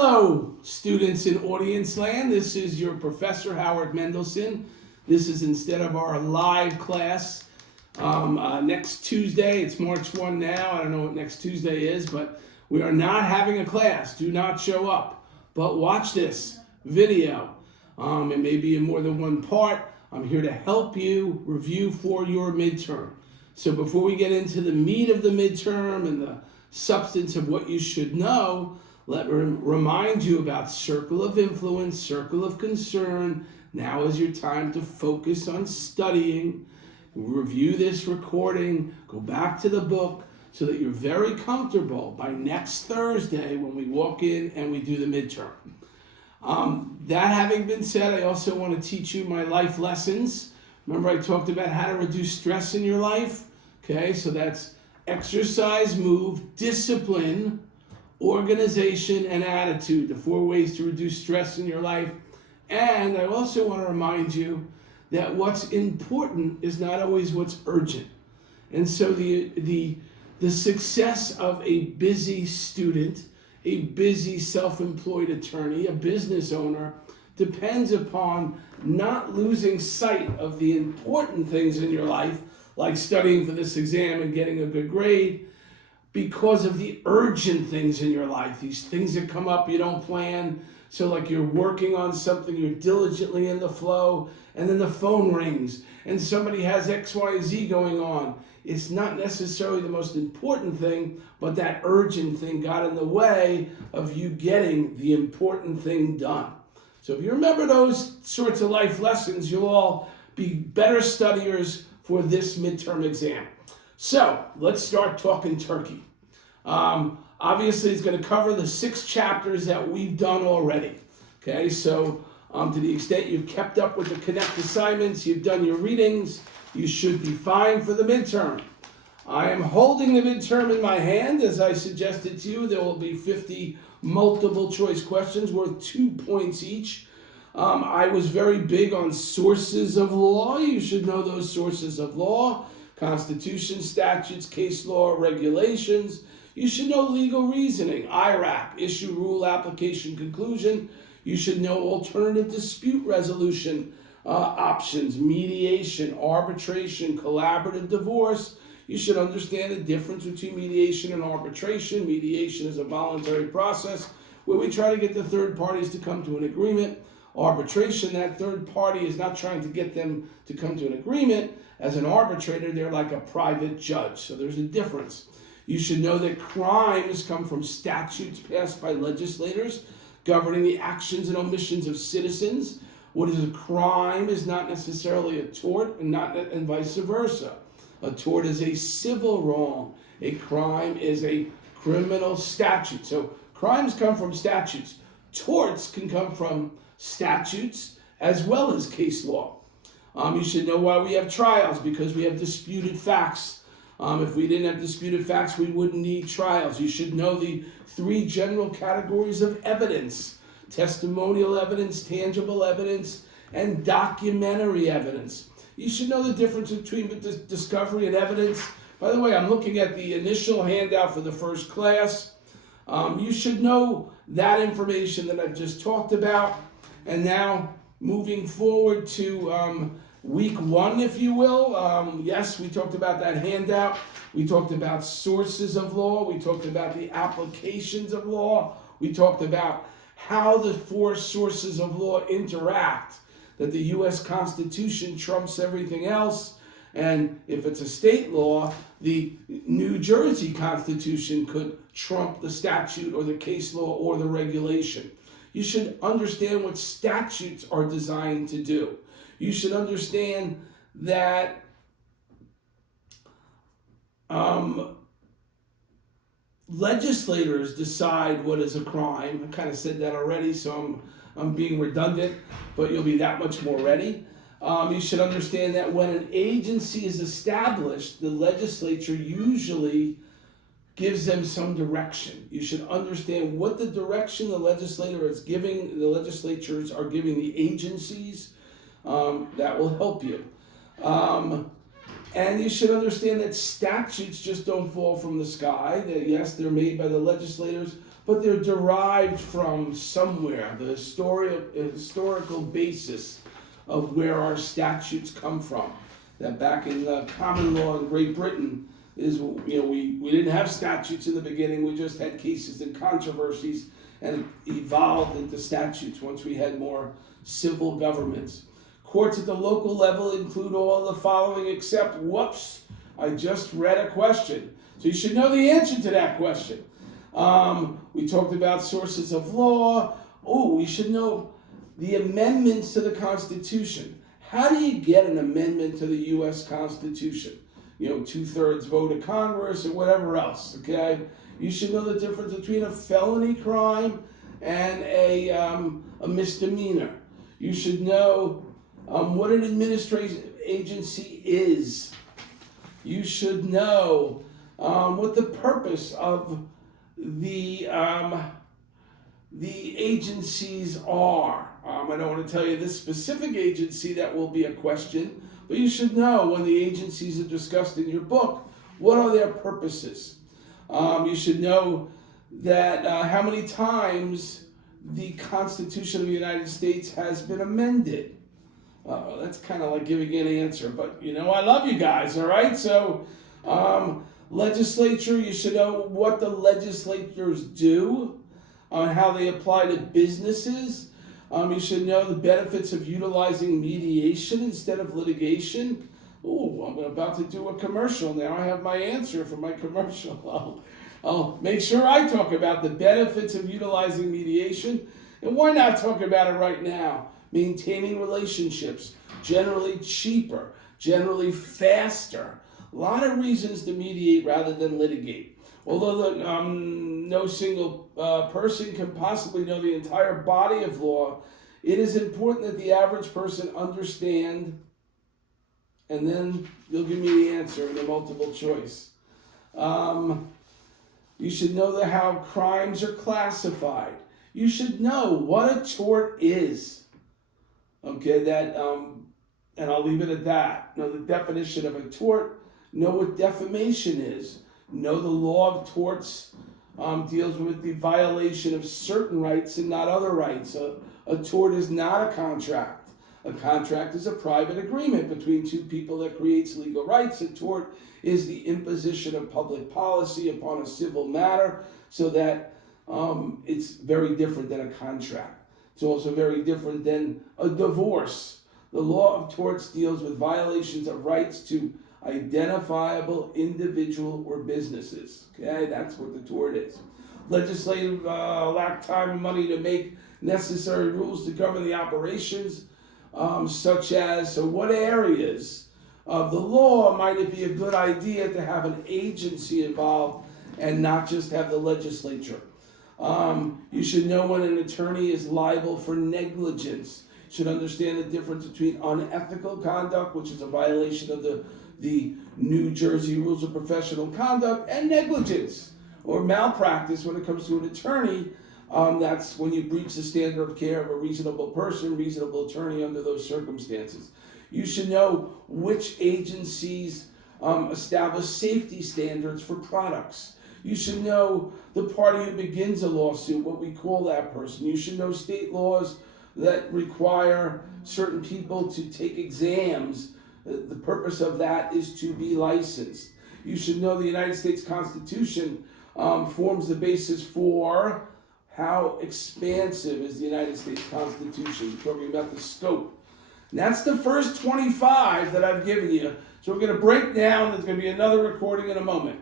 Hello, students in audience land. This is your Professor Howard Mendelson. This is instead of our live class next Tuesday. It's March 1 now. I don't know what next Tuesday is, but we are not having a class. Do not show up. But watch this video. It may be in more than one part. I'm here to help you review for your midterm. So before we get into the meat of the midterm and the substance of what you should know, let me remind you about circle of influence, circle of concern. Now is your time to focus on studying. Review this recording. Go back to the book so that you're very comfortable by next Thursday when we walk in and we do the midterm. That having been said, I also want to teach you my life lessons. Remember I talked about how to reduce stress in your life? Okay, so that's exercise, move, discipline, organization, and attitude, the 4 ways to reduce stress in your life. And I also want to remind you that what's important is not always what's urgent. And so the success of a busy student, a busy self-employed attorney, a business owner, depends upon not losing sight of the important things in your life, like studying for this exam and getting a good grade, because of the urgent things in your life, these things that come up you don't plan. So like you're working on something, you're diligently in the flow, and then the phone rings and somebody has X, Y, Z going on. It's not necessarily the most important thing, but that urgent thing got in the way of you getting the important thing done. So if you remember those sorts of life lessons, you'll all be better studiers for this midterm exam. So let's start talking turkey. Obviously, it's going to cover the 6 chapters that we've done already. Okay, so to the extent you've kept up with the Connect assignments, you've done your readings, you should be fine for the midterm. I am holding the midterm in my hand. As I suggested to you, there will be 50 multiple choice questions worth 2 points each. I was very big on sources of law. You should know those sources of law: Constitution, statutes, case law, regulations. You should know legal reasoning, IRAC, issue, rule, application, conclusion. You should know alternative dispute resolution options, mediation, arbitration, collaborative divorce. You should understand the difference between mediation and arbitration. Mediation is a voluntary process where we try to get the third parties to come to an agreement. Arbitration, that third party is not trying to get them to come to an agreement. As an arbitrator, they're like a private judge. So there's a difference. You should know that crimes come from statutes passed by legislators governing the actions and omissions of citizens. What is a crime is not necessarily a tort, and vice versa. A tort is a civil wrong. A crime is a criminal statute. So crimes come from statutes. Torts can come from statutes as well as case law. You should know why we have trials, because we have disputed facts. If we didn't have disputed facts, we wouldn't need trials. You should know the 3 general categories of evidence: testimonial evidence, tangible evidence, and documentary evidence. You should know the difference between discovery and evidence. By the way, I'm looking at the initial handout for the first class. You should know that information that I've just talked about. And now moving forward to week 1, if you will. Yes, we talked about that handout. We talked about sources of law. We talked about the applications of law. We talked about how the 4 sources of law interact, that the U.S. Constitution trumps everything else. And if it's a state law, the New Jersey Constitution could trump the statute or the case law or the regulation. You should understand what statutes are designed to do. You should understand that legislators decide what is a crime. I kind of said that already, so I'm being redundant, but you'll be that much more ready. You should understand that when an agency is established, the legislature usually gives them some direction. You should understand what the direction the legislators are giving the agencies. That will help you. And you should understand that statutes just don't fall from the sky. That yes, they're made by the legislators, but they're derived from somewhere, the historical basis of where our statutes come from. That back in the common law in Great Britain is, we didn't have statutes in the beginning, we just had cases and controversies, and it evolved into statutes once we had more civil governments. Courts at the local level include all the following except, whoops, I just read a question. So you should know the answer to that question. We talked about sources of law. Oh, we should know the amendments to the Constitution. How do you get an amendment to the U.S. Constitution? 2/3 vote of Congress or whatever else, okay? You should know the difference between a felony crime and a misdemeanor. You should know what an administrative agency is. You should know what the purpose of the agencies are. I don't want to tell you this specific agency, that will be a question, but you should know when the agencies are discussed in your book, what are their purposes. You should know that how many times the Constitution of the United States has been amended. That's kind of like giving an answer, but I love you guys, all right? So, legislature, you should know what the legislators do, how they apply to businesses. You should know the benefits of utilizing mediation instead of litigation. Oh, I'm about to do a commercial now. I have my answer for my commercial. I'll make sure I talk about the benefits of utilizing mediation. And why not talk about it right now? Maintaining relationships, generally cheaper, generally faster. A lot of reasons to mediate rather than litigate. Although no single person can possibly know the entire body of law, it is important that the average person understand, and then you'll give me the answer in a multiple choice. You should know how crimes are classified. You should know what a tort is. Okay, and I'll leave it at that. Know the definition of a tort. Know what defamation is. Know the law of torts deals with the violation of certain rights and not other rights. A tort is not a contract. A contract is a private agreement between two people that creates legal rights. A tort is the imposition of public policy upon a civil matter, so that it's very different than a contract. It's also very different than a divorce. The law of torts deals with violations of rights to identifiable individual or businesses. Okay, that's what the tort is. Legislative lack time and money to make necessary rules to govern the operations, such as, so what areas of the law might it be a good idea to have an agency involved and not just have the legislature? You should know when an attorney is liable for negligence. You should understand the difference between unethical conduct, which is a violation of the New Jersey Rules of Professional Conduct, and negligence or malpractice when it comes to an attorney. That's when you breach the standard of care of a reasonable person, reasonable attorney under those circumstances. You should know which agencies establish safety standards for products. You should know the party who begins a lawsuit, what we call that person. You should know state laws that require certain people to take exams. The purpose of that is to be licensed. You should know the United States Constitution forms the basis for how expansive is the United States Constitution. We're talking about the scope. And that's the first 25 that I've given you. So we're going to break down. There's going to be another recording in a moment.